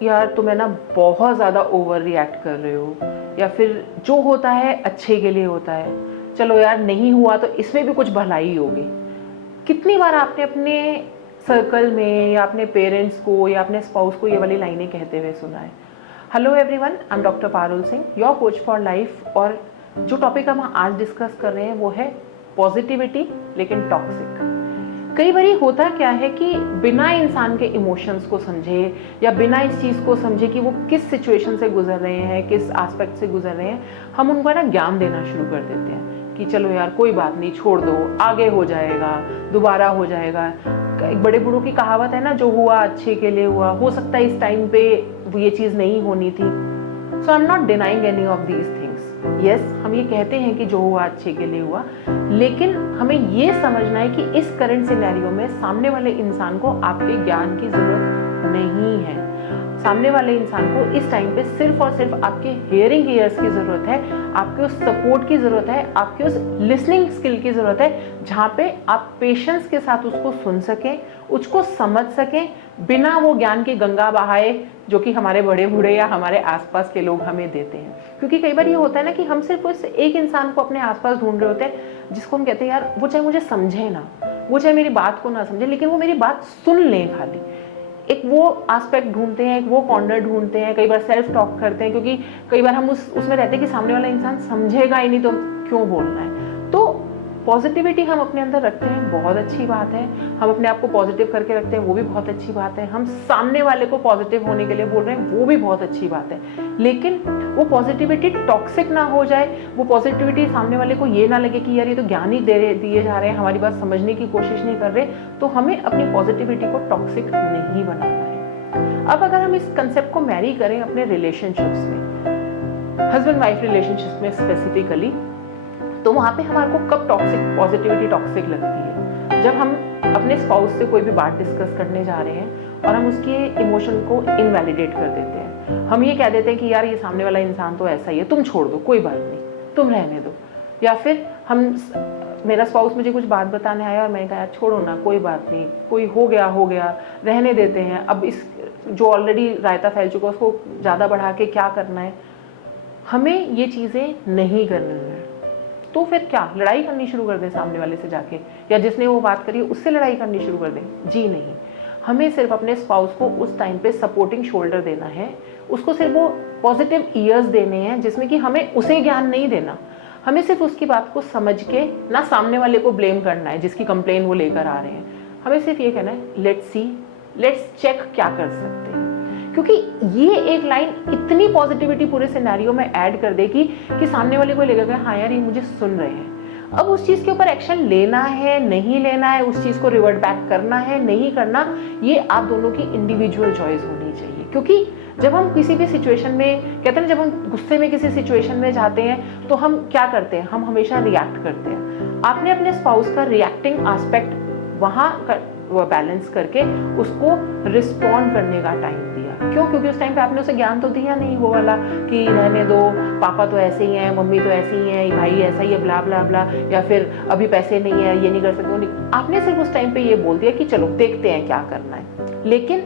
यार तुम्हें ना बहुत ज़्यादा ओवर रिएक्ट कर रहे हो, या फिर जो होता है अच्छे के लिए होता है, चलो यार नहीं हुआ तो इसमें भी कुछ भलाई होगी। कितनी बार आपने अपने सर्कल में या अपने पेरेंट्स को या अपने स्पाउस को ये वाली लाइनें कहते हुए सुना है? Hello everyone, I am doctor Parul Singh, your coach for life. और जो टॉपिक हम आज डिस्कस कर रहे हैं वो है पॉजिटिविटी लेकिन टॉक्सिक। कई बार होता क्या है कि बिना इंसान के इमोशंस को समझे या बिना इस चीज़ को समझे कि वो किस सिचुएशन से गुजर रहे हैं, किस एस्पेक्ट से गुजर रहे हैं, हम उनको ना ज्ञान देना शुरू कर देते हैं कि चलो यार कोई बात नहीं, छोड़ दो, आगे हो जाएगा, दोबारा हो जाएगा। एक बड़े बूढ़ों की कहावत है ना, जो हुआ अच्छे के लिए हुआ, हो सकता है इस टाइम पे ये चीज़ नहीं होनी थी। So I am not denying any of these things. Yes, हम ये कहते हैं कि जो हुआ अच्छे के लिए हुआ, लेकिन हमें ये समझना है कि इस करंट सिनेरियो में सामने वाले इंसान को आपके ज्ञान की जरूरत नहीं है। सामने वाले इंसान को इस टाइम पे सिर्फ और सिर्फ आपके हियरिंग ईयर्स की जरूरत है, आपके उस सपोर्ट की जरूरत है, आपके उस लिसनिंग स्किल की जरूरत है, जहाँ पे आप पेशेंस के साथ उसको सुन सकें, उसको समझ सकें, बिना वो ज्ञान की गंगा बहाए जो कि हमारे बड़े बूढ़े या हमारे आसपास के लोग हमें देते हैं। क्योंकि कई बार ये होता है ना कि हम सिर्फ उस एक इंसान को अपने आसपास ढूंढ रहे होते हैं जिसको हम कहते हैं यार वो चाहे मुझे समझे ना, वो चाहे मेरी बात को ना समझे, लेकिन वो मेरी बात सुन लें खाली। एक वो एस्पेक्ट ढूंढते हैं, एक वो कॉर्नर ढूंढते हैं, कई बार सेल्फ टॉक करते हैं, क्योंकि कई बार हम उसमें रहते हैं कि सामने वाला इंसान समझेगा ही नहीं तो क्यों बोलना है। तो पॉजिटिविटी हम अपने अंदर रखते हैं, बहुत अच्छी बात है। हम अपने आप को पॉजिटिव करके रखते हैं, वो भी बहुत अच्छी बात है। हम सामने वाले को पॉजिटिव होने के लिए बोल रहे हैं, वो भी बहुत अच्छी बात है। लेकिन वो पॉजिटिविटी टॉक्सिक ना हो जाए, वो पॉजिटिविटी सामने वाले को ये ना लगे कि यार ये तो ज्ञान ही दिए जा रहे हैं, हमारी बात समझने की कोशिश नहीं कर रहे, तो हमें अपनी पॉजिटिविटी को टॉक्सिक नहीं बनाना है। अब अगर हम इस कंसेप्ट को मैरी करें अपने रिलेशनशिप्स में, हस्बैंड वाइफ रिलेशनशिप्स में स्पेसिफिकली, तो वहाँ पे हमारे को कब टॉक्सिक पॉजिटिविटी टॉक्सिक लगती है? जब हम अपने स्पाउस से कोई भी बात डिस्कस करने जा रहे हैं और हम उसके इमोशन को इनवैलिडेट कर देते हैं। हम ये कह देते हैं कि यार ये सामने वाला इंसान तो ऐसा ही है, तुम छोड़ दो, कोई बात नहीं, तुम रहने दो। या फिर मेरा स्पाउस मुझे कुछ बात बताने आया और मैंने कहा यार छोड़ो ना, कोई बात नहीं, कोई हो गया रहने देते हैं, अब इस जो ऑलरेडी रायता फैल चुका उसको ज़्यादा बढ़ा के क्या करना है। हमें ये चीज़ें नहीं करनी है। तो फिर क्या लड़ाई करनी शुरू कर दें सामने वाले से जाके, या जिसने वो बात करी उससे लड़ाई करनी शुरू कर दें? जी नहीं। हमें सिर्फ अपने स्पाउस को उस टाइम पे सपोर्टिंग शोल्डर देना है, उसको सिर्फ वो पॉजिटिव ईयर्स देने हैं जिसमें कि हमें उसे ज्ञान नहीं देना। हमें सिर्फ उसकी बात को समझ के ना सामने वाले को ब्लेम करना है जिसकी कंप्लेन वो लेकर आ रहे हैं। हमें सिर्फ ये कहना है लेट्स सी, लेट्स चेक क्या कर सकते हैं। क्योंकि ये एक लाइन इतनी पॉजिटिविटी पूरे सिनेरियो में ऐड कर देगी कि सामने वाले को लगेगा हाँ यार ये मुझे सुन रहे हैं। अब उस चीज़ के ऊपर एक्शन लेना है नहीं लेना है, उस चीज़ को रिवर्ट बैक करना है नहीं करना, ये आप दोनों की इंडिविजुअल चॉइस होनी चाहिए। क्योंकि जब हम किसी भी सिचुएशन में, कहते हैं जब हम गुस्से में किसी सिचुएशन में जाते हैं तो हम क्या करते हैं, हम हमेशा रिएक्ट करते हैं। आपने अपने स्पाउस का रिएक्टिंग एस्पेक्ट वहाँ वो बैलेंस करके उसको रिस्पॉन्ड करने का टाइम दिया। क्यों? क्योंकि उस टाइम पे आपने उसे ज्ञान तो दिया नहीं वो वाला कि रहने दो, पापा तो ऐसे ही हैं, मम्मी तो ऐसे ही हैं, भाई ऐसा ही है, ब्ला ब्ला ब्ला, या फिर अभी पैसे नहीं है, ये नहीं कर सकते, नहीं। आपने सिर्फ उस टाइम पे ये बोल दिया कि चलो देखते हैं क्या करना है। लेकिन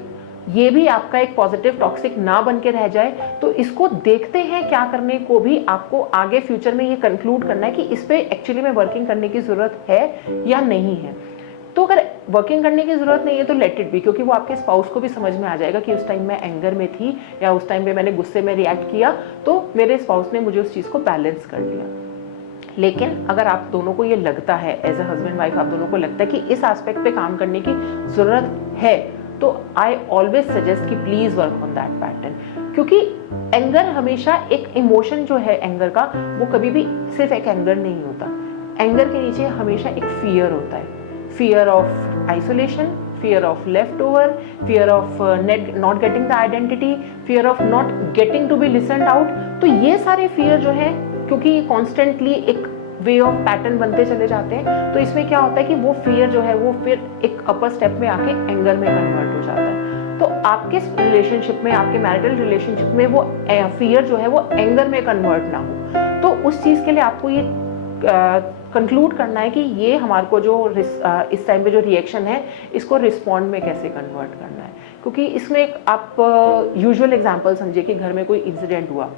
ये भी आपका एक पॉजिटिव टॉक्सिक ना बन के रह जाए, तो इसको देखते हैं क्या करने को भी आपको आगे फ्यूचर में ये कंक्लूड करना है कि इस पे एक्चुअली में वर्किंग करने की जरूरत है या नहीं है। तो अगर वर्किंग करने की जरूरत नहीं है तो लेट इट बी, क्योंकि वो आपके स्पाउस को भी समझ में आ जाएगा कि उस टाइम मैं एंगर में थी या उस टाइम पे मैंने गुस्से में रिएक्ट किया तो मेरे स्पाउस ने मुझे उस चीज़ को बैलेंस कर लिया। लेकिन अगर आप दोनों को ये लगता है, एज ए हस्बैंड वाइफ आप दोनों को लगता है कि इस एस्पेक्ट पे काम करने की जरूरत है, तो आई ऑलवेज सजेस्ट कि please work on that pattern. क्योंकि एंगर हमेशा एक इमोशन जो है एंगर का, वो कभी भी सिर्फ एक एंगर नहीं होता। एंगर के नीचे हमेशा एक फियर होता है, fear of isolation, fear of leftover, fear of not getting the identity, fear of not getting to be listened out। तो ये सारे fear जो है, क्योंकि constantly एक वे ऑफ पैटर्न बनते चले जाते हैं, तो इसमें क्या होता है कि वो fear जो है वो फिर एक अपर स्टेप में आके एंगर में कन्वर्ट हो जाता है। तो आपके रिलेशनशिप में, आपके मैरिटल रिलेशनशिप में वो fear जो है वो एंगर में कन्वर्ट ना हो। तो उस चीज़ के लिए आपको ये कंक्लूड करना है कि ये हमारे को जो इस टाइम पे जो रिएक्शन है इसको रिस्पॉन्ड में कैसे कन्वर्ट करना है। क्योंकि इसमें एक आप यूजुअल एग्जांपल समझिए कि घर में कोई इंसिडेंट हुआ,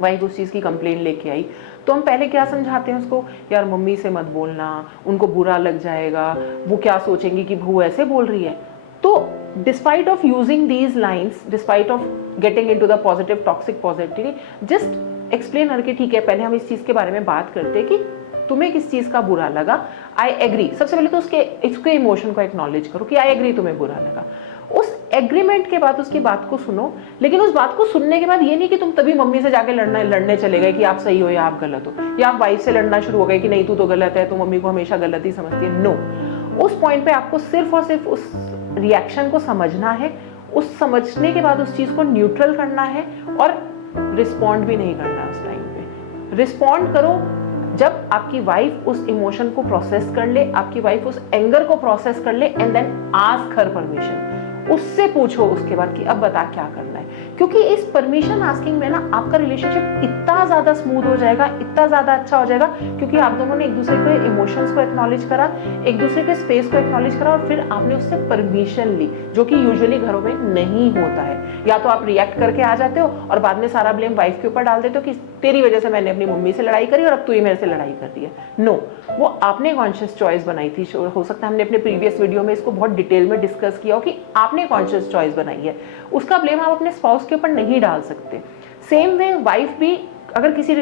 वाइफ उस चीज़ की कंप्लेन लेके आई, तो हम पहले क्या समझाते हैं उसको, यार मम्मी से मत बोलना, उनको बुरा लग जाएगा, वो क्या सोचेंगी कि बहू ऐसे बोल रही है। तो despite of using these lines, despite of getting into the positive toxic positivity, just explain करके, ठीक है पहले हम इस चीज़ के बारे में बात करते हैं कि तुम्हें किस चीज़ का बुरा लगा, आई एग्री। सबसे पहले तो उसके इमोशन को एक्नॉलेज करो कि आई एग्री, तुम्हें बुरा लगा। उस एग्रीमेंट के बाद उसकी बात को सुनो, लेकिन उस बात को सुनने के बाद ये नहीं कि तुम तभी मम्मी से जाके लड़ने चले गए कि आप सही हो या आप गलत हो, या आप वाइफ से लड़ना शुरू हो गए कि नहीं तू तो गलत है, तो मम्मी को हमेशा गलत ही समझती है। नो, उस पॉइंट पे आपको सिर्फ और सिर्फ उस रिएक्शन को समझना है, उस समझने के बाद उस चीज को न्यूट्रल करना है और रिस्पॉन्ड भी नहीं करना है। उस टाइम पे रिस्पॉन्ड करो जब आपकी वाइफ उस इमोशन को प्रोसेस कर ले, आपकी वाइफ उस एंगर को प्रोसेस कर ले, and then ask her permission. उससे पूछो उसके बाद कि अब बता क्या करना है, क्योंकि इस परमिशन आस्किंग में ना आपका रिलेशनशिप इतना ज्यादा स्मूथ हो जाएगा, इतना ज्यादा अच्छा हो जाएगा, क्योंकि आप दोनों ने एक दूसरे के इमोशंस को एक्नॉलेज करा, एक दूसरे के स्पेस को एक्नॉलेज करा, और फिर आपने उससे परमिशन ली, जो कि यूजुअली घरों में नहीं होता है। या तो आप रिएक्ट करके आ जाते हो और बाद में सारा ब्लेम वाइफ के ऊपर डाल देते हो कि तेरी वजह से मैंने अपनी मम्मी से लड़ाई करी और अब तू ही मेरे से लड़ाई कर रही है। नो, वो आपने कॉन्शियस चॉइस बनाई थी। हो सकता है हमने अपने प्रीवियस वीडियो में इसको बहुत डिटेल में डिस्कस किया हो कि आपने कॉन्शियस चॉइस बनाई है, उसका ब्लेम आप अपने स्पाउस के ऊपर नहीं डाल सकते। सेम वे वाइफ भी अगर किसी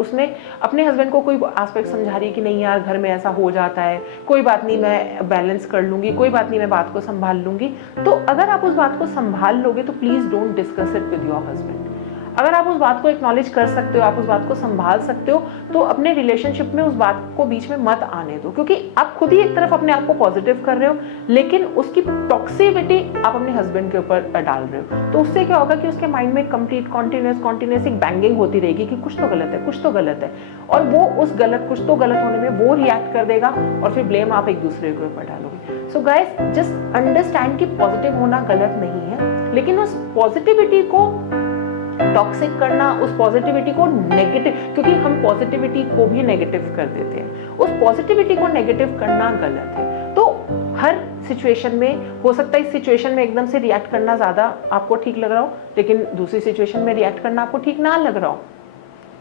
उसने अपने हस्बैंड को कोई एस्पेक्ट समझा रही है कि नहीं यार घर में ऐसा हो जाता है, कोई बात नहीं मैं बैलेंस कर लूंगी, कोई बात नहीं मैं बात को संभाल लूंगी, तो अगर आप उस बात को संभाल लोगे तो please don't discuss it with your husband. अगर आप उस बात को एक्नॉलेज कर सकते हो, आप उस बात को संभाल सकते हो, तो अपने रिलेशनशिप में उस बात को बीच में मत आने दो, क्योंकि आप खुद ही एक तरफ अपने आप को पॉजिटिव कर रहे हो, लेकिन उसकी टॉक्सिसिटी आप अपने हस्बैंड के ऊपर डाल रहे हो। तो उससे क्या होगा कि उसके माइंड में कंप्लीट कॉन्टिन्यूस एक बैंगिंग होती रहेगी कि कुछ तो गलत है, कुछ तो गलत है, और वो उस कुछ तो गलत होने में वो रिएक्ट कर देगा और फिर ब्लेम आप एक दूसरे के ऊपर डालोगे। सो गाइस, जस्ट अंडरस्टैंड कि पॉजिटिव होना गलत नहीं है, लेकिन उस पॉजिटिविटी को टॉक्सिक करना, उस पॉजिटिविटी को नेगेटिव, क्योंकि हम पॉजिटिविटी को भी नेगेटिव कर देते हैं, उस पॉजिटिविटी को नेगेटिव करना गलत है। तो हर सिचुएशन में हो सकता है इस सिचुएशन में एकदम से रिएक्ट करना ज्यादा आपको ठीक लग रहा हो, लेकिन दूसरी सिचुएशन में रिएक्ट करना आपको ठीक ना लग रहा हो।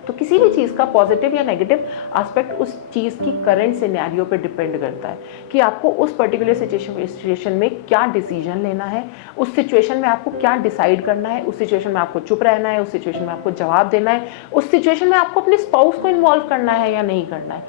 तो किसी भी चीज़ का पॉजिटिव या नेगेटिव एस्पेक्ट उस चीज़ की करंट सिनेरियो पे डिपेंड करता है कि आपको उस पर्टिकुलर सिचुएशन में क्या डिसीजन लेना है, उस सिचुएशन में आपको क्या डिसाइड करना है, उस सिचुएशन में आपको चुप रहना है, उस सिचुएशन में आपको जवाब देना है, उस सिचुएशन में आपको अपने स्पाउस को इन्वॉल्व करना है या नहीं करना है।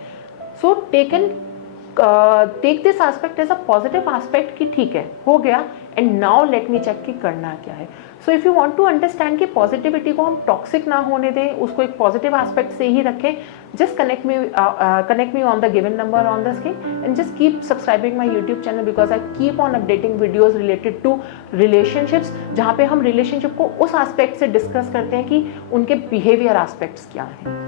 So take this aspect as a positive aspect कि ठीक है हो गया, and now let me check कि करना क्या है। So if you want to understand कि पॉजिटिविटी को हम टॉक्सिक ना होने दें, उसको एक पॉजिटिव एस्पेक्ट से ही रखें, just connect me on the given number on the screen, and just keep subscribing my YouTube channel because I keep on updating videos related to relationships, जहाँ पे हम रिलेशनशिप को उस एस्पेक्ट से डिस्कस करते हैं कि उनके बिहेवियर एस्पेक्ट्स क्या हैं।